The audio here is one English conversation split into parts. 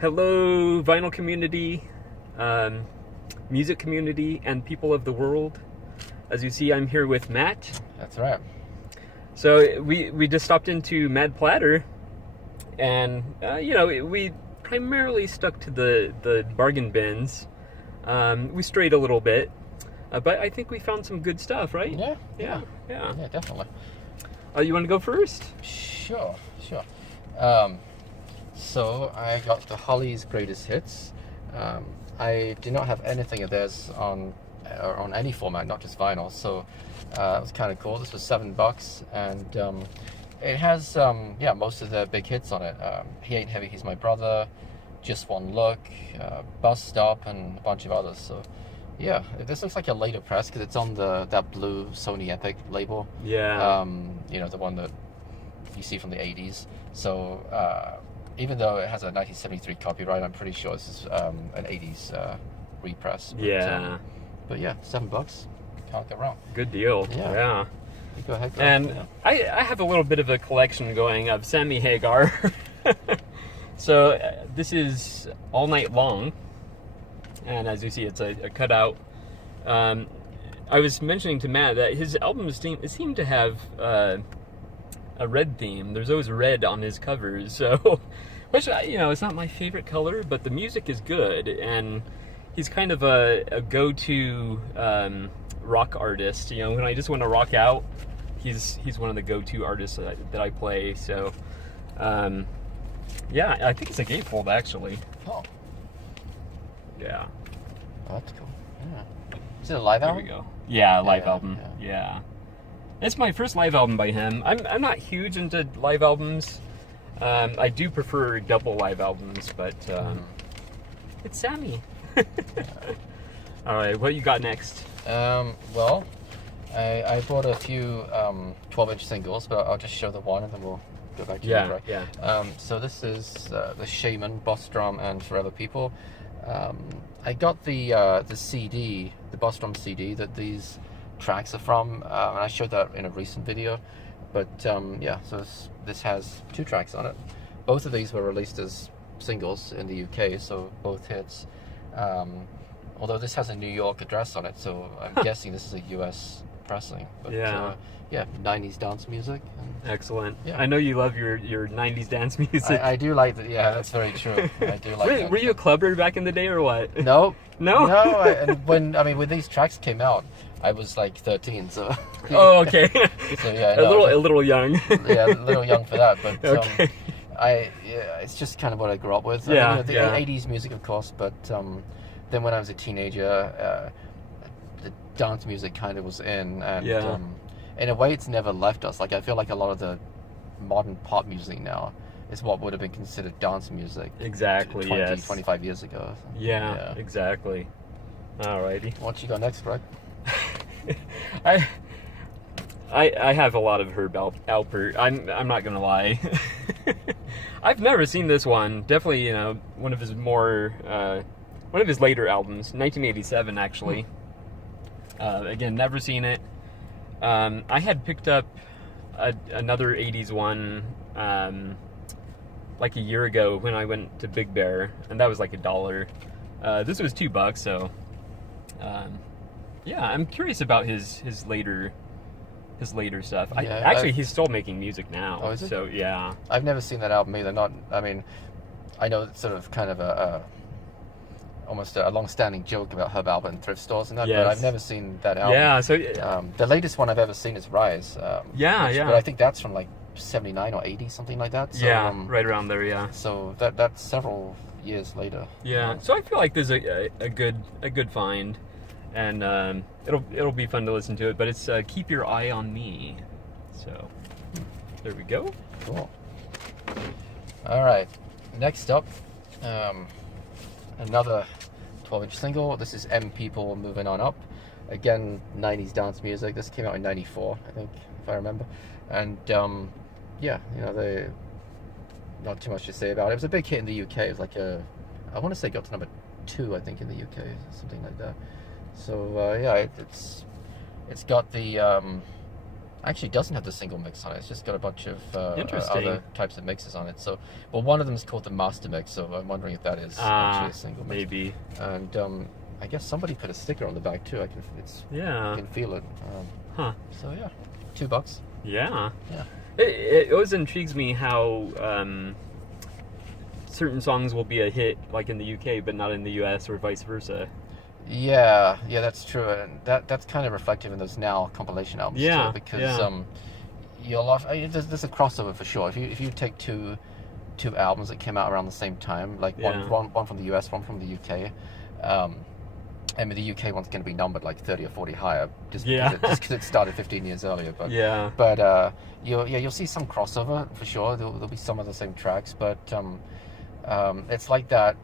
Hello, vinyl community, um, music community, and people of the world. As you see, I'm here with Matt. That's right. So we just stopped into Mad Platter, and we primarily stuck to the bargain bins. We strayed a little bit, but I think we found some good stuff, right? Yeah, definitely. You want to go first? Sure. So I got the Holly's Greatest Hits. I did not have anything of theirs on any format, not just vinyl. So it was kind of cool. This was $7, and it has most of the big hits on it. He Ain't Heavy, He's My Brother, Just One Look, Bus Stop, and a bunch of others. So yeah, this looks like a later press because it's on that blue Sony Epic label. Yeah. The one that you see from the 80s. So even though it has a 1973 copyright, I'm pretty sure this is an 80s repress. But yeah, $7. Can't go wrong. Good deal. Yeah. You go ahead. And I have a little bit of a collection going of Sammy Hagar. So this is All Night Long. And as you see, it's a cutout. I was mentioning to Matt that his albums seem to have a red theme. There's always red on his covers, so which it's not my favorite color, but the music is good, and he's kind of a go-to rock artist. When I just want to rock out, he's one of the go-to artists that I play. So I think it's a gatefold actually. Oh. Yeah. Oh, that's cool. Yeah. Is it a live album? There we go. Yeah, live album. Yeah. It's my first live album by him. I'm not huge into live albums. I do prefer double live albums, but it's Sammy. All right, what you got next? Well, I bought a few 12-inch singles, but I'll just show the one and then we'll go back to the track. Yeah. So this is the Shaman, Boss Drum, and Forever People. I got the CD, the Boss Drum CD that these tracks are from, and I showed that in a recent video. But so this has 2 tracks on it. Both of these were released as singles in the UK, so both hits. Although this has a New York address on it, so I'm guessing this is a US pressing. But, 90s dance music. Excellent. Yeah. I know you love your 90s dance music. I do like that. Yeah, that's very true. I do like that. Were you a clubber back in the day or what? No. No? No, when these tracks came out, I was like 13, so... Oh, okay. So, yeah, a little young. Yeah, a little young for that, but... Okay. It's just kind of what I grew up with. Yeah, I mean, the 80s music, of course, but then when I was a teenager, the dance music kind of was in, and in a way it's never left us. Like, I feel like a lot of the modern pop music now is what would have been considered dance music. Exactly, 25 years ago. Yeah, exactly. Alrighty. What you got next, Greg? I have a lot of Herb Alpert. I'm not gonna lie. I've never seen this one. Definitely, one of his later albums, 1987 actually. Again, never seen it. I had picked up another 80s one like a year ago when I went to Big Bear, and that was like $1. This was $2, so I'm curious about his later stuff. He's still making music now. Oh, is he? So yeah. I've never seen that album either. I know it's sort of kind of almost a long-standing joke about Herb Alpert and thrift stores and that, but I've never seen that album. Yeah, so the latest one I've ever seen is Rise. But I think that's from like 79 or 80, something like that. So, right around there. Yeah. So that's several years later. Yeah. So I feel like there's a good find, and it'll be fun to listen to it. But it's Keep Your Eye on Me. So there we go. Cool. All right. Next up, another 12-inch single. This is M People Moving On Up. Again, 90s dance music. This came out in 94, I think, if I remember. And they not too much to say about it. It was a big hit in the UK. It was like I want to say it got to number 2, I think, in the UK, something like that. So it's got the actually doesn't have the single mix on it. It's just got a bunch of Interesting. other types of mixes on it. So, well, one of them is called the master mix. So I'm wondering if that is actually a single mix. Maybe. And I guess somebody put a sticker on the back too. I can feel it. Huh. So yeah, $2. Yeah. Yeah. It always intrigues me how certain songs will be a hit, like in the UK, but not in the US, or vice versa. Yeah, that's true, and that's kind of reflective in those now compilation albums too, because there's a crossover for sure. If you take two albums that came out around the same time, like one from the US, one from the UK, and the UK one's going to be numbered like 30 or 40 higher, just because it started 15 years earlier. But you'll see some crossover for sure. There'll be some of the same tracks, but it's like that.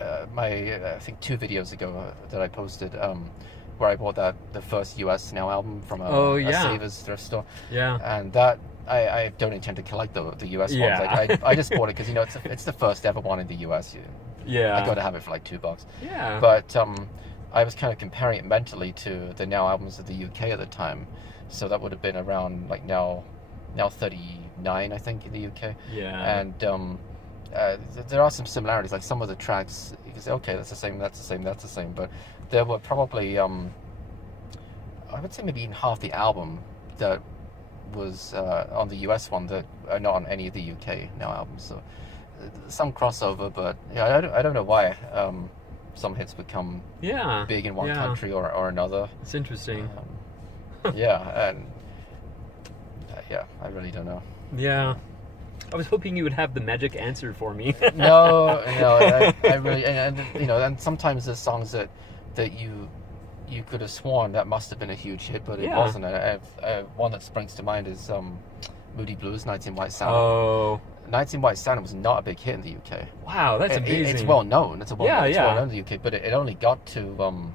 I think 2 videos ago that I posted, where I bought the first US Now album from a Savers thrift store. Yeah. And that I don't intend to collect the US ones. I just bought it because it's the first ever one in the US. I got to have it for like $2. Yeah. But I was kind of comparing it mentally to the Now albums of the UK at the time, so that would have been around like now 39, I think, in the UK. Yeah. And there are some similarities, like some of the tracks you can say, okay, that's the same, but there were probably I would say maybe even half the album that was on the US one that are not on any of the UK Now albums. So some crossover, but I don't know why some hits become big in one country or another. It's interesting. And I really don't know. Yeah. I was hoping you would have the magic answer for me. No, I really, and sometimes there's songs that you could have sworn that must have been a huge hit, but it wasn't. One that springs to mind is Moody Blues, Nights in White Satin. Oh. Nights in White Satin was not a big hit in the UK. Wow, that's amazing. It's well known. It's well known in the UK, but it only got to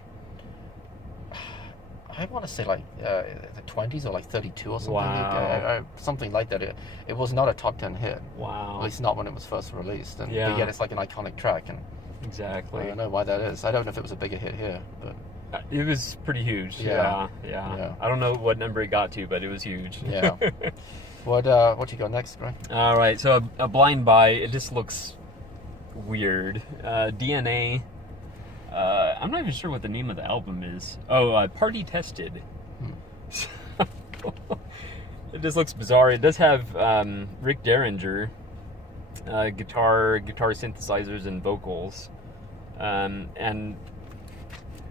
I want to say like the 20s or like 32 or something. Wow. Something like that. It was not a top 10 hit. Wow. At least not when it was first released. But yet it's like an iconic track. And exactly. I don't know why that is. I don't know if it was a bigger hit here, but it was pretty huge. Yeah. I don't know what number it got to, but it was huge. Yeah. What you got next, Greg? All right. So a blind buy. It just looks weird. DNA. I'm not even sure what the name of the album is. Oh, Party Tested. It just looks bizarre. It does have Rick Derringer, guitar synthesizers, and vocals. And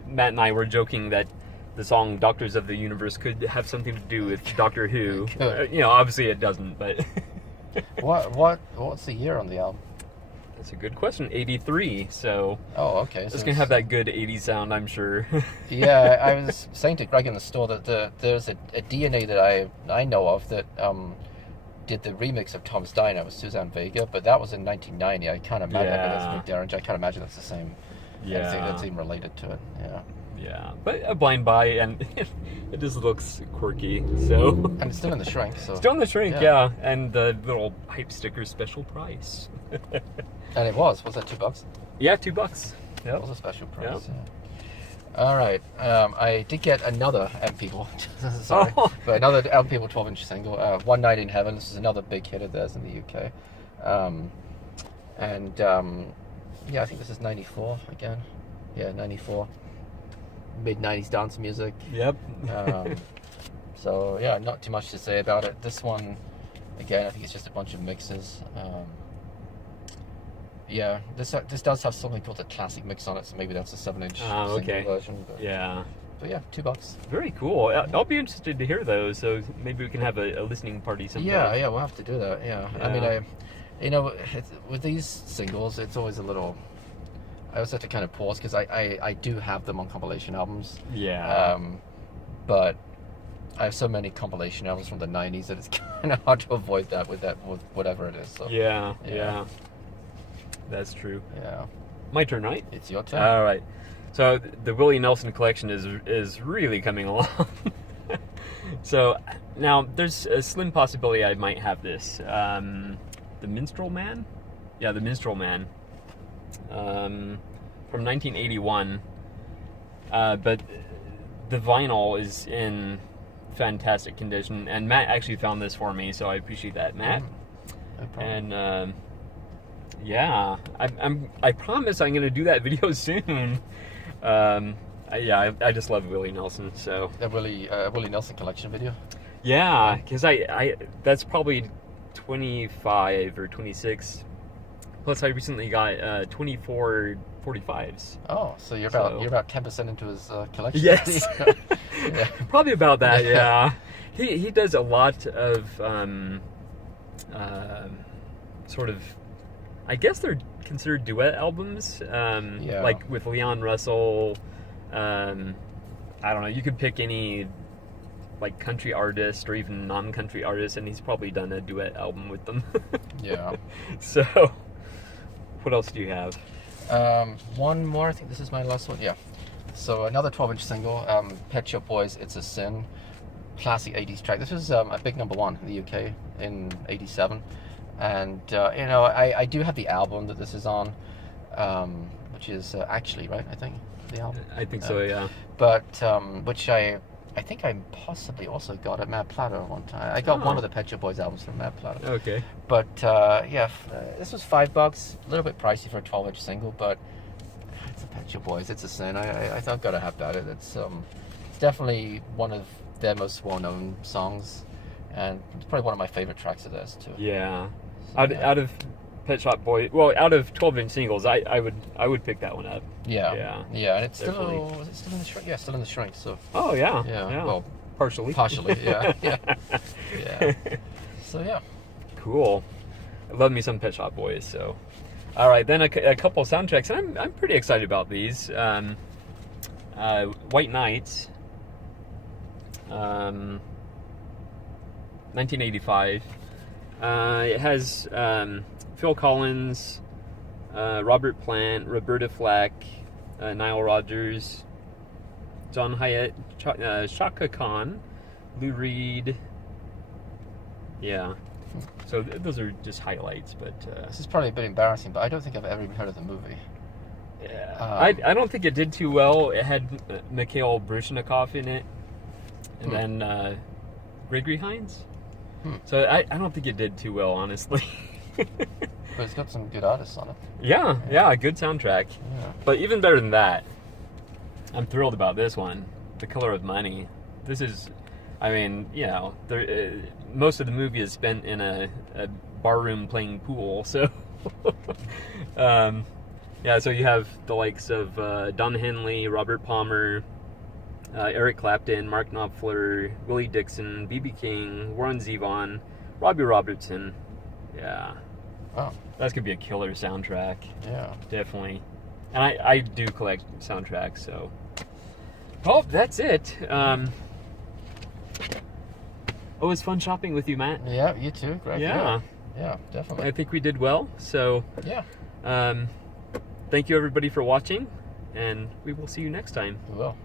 Matt and I were joking that the song "Doctors of the Universe" could have something to do with Doctor Who. Obviously it doesn't, but what's the year on the album? That's a good question. 83. So. Oh, okay. So it's gonna have that good 80s sound, I'm sure. Yeah, I was saying to Greg in the store that there's a DNA that I know of that did the remix of Tom's Diner with Suzanne Vega, but that was in 1990. I can't imagine that's Rick Derringer. I can't imagine that's the same. Yeah. That's even related to it. Yeah. Yeah, but a blind buy, and it just looks quirky. So. And it's still in the shrink. So. Still in the shrink, yeah. And the little hype sticker special price. And it was that $2? Yeah, $2. Yeah, it was a special price. Yep. Yeah. All right, I did get another M People. Sorry, but another M People 12-inch single. One Night in Heaven. This is another big hit of theirs in the UK. I think this is 94 again. Yeah, 94. Mid-90s dance music. Yep. So yeah, not too much to say about it. This one, again, I think it's just a bunch of mixes. This does have something called a classic mix on it, so maybe that's a 7-inch single version. But yeah. But yeah, $2. Very cool. I'll be interested to hear those. So maybe we can have a listening party sometime. Yeah, we'll have to do that. Yeah. I mean, with these singles, it's always a little. I also have to kind of pause because I do have them on compilation albums. Yeah. But I have so many compilation albums from the 90s that it's kind of hard to avoid that with whatever it is. So. Yeah. That's true. Yeah. My turn, right? It's your turn. All right. So the Willie Nelson collection is really coming along. So now there's a slim possibility I might have this. The Minstrel Man? Yeah, the Minstrel Man. From 1981. But the vinyl is in fantastic condition. And Matt actually found this for me, so I appreciate that, Matt. No problem. And yeah, I promise I'm gonna do that video soon. I just love Willie Nelson. So A Willie Nelson collection video. yeah, because I that's probably 25 or 26. Plus, I recently got 24 45s. Oh, so you're about 10% into his collection. Yes, Yeah. probably about that. Yeah, he does a lot of sort of, I guess they're considered duet albums. Yeah. Like with Leon Russell. I don't know. You could pick any like country artist or even non-country artist, and he's probably done a duet album with them. Yeah. So, what else do you have? One more. I think this is my last one. Yeah. So another 12-inch single, Pet Shop Boys, It's a Sin. Classic 80s track. This was a big #1 in the UK in '87. And, I do have the album that this is on, which is Actually, right? I think, the album. I think so, yeah. But, which I think I possibly also got at Mad Platter one time. I got one of the Pet Shop Boys albums from Mad Platter. Okay. But this was $5, a little bit pricey for a 12-inch single, but it's the Pet Shop Boys. It's a sin. I thought I've got to have that. It's definitely one of their most well-known songs, and it's probably one of my favorite tracks of theirs too. Yeah. Out of Pet Shop Boys, well, out of 12-inch singles, I would pick that one up. Yeah, and it's definitely. still, is it still in the shrink? Yeah, still in the shrink. So Oh yeah. yeah. Well, partially. yeah. So yeah. Cool. I love me some Pet Shop Boys. So, all right, then a couple soundtracks, and I'm pretty excited about these. White Nights, 1985. It has Phil Collins, Robert Plant, Roberta Flack, Nile Rodgers, John Hyatt, Chaka Khan, Lou Reed. Yeah. So those are just highlights, but This is probably a bit embarrassing, but I don't think I've ever even heard of the movie. yeah, I don't think it did too well. It had Mikhail Baryshnikov in it, and then Gregory Hines. So I don't think it did too well, honestly. But it's got some good artists on it. Yeah, a good soundtrack. Yeah. But even better than that, I'm thrilled about this one, The Color of Money. This is, I mean, most of the movie is spent in a bar room playing pool, so so you have the likes of Don Henley, Robert Palmer, Eric Clapton, Mark Knopfler, Willie Dixon, B.B. King, Warren Zevon, Robbie Robertson. Yeah. Wow. That's going to be a killer soundtrack. Yeah. Definitely. And I do collect soundtracks, so. Well, that's it. It was fun shopping with you, Matt. Yeah, you too, Greg. Yeah. Yeah, definitely. I think we did well. So, Yeah. thank you everybody for watching, and we will see you next time. We will.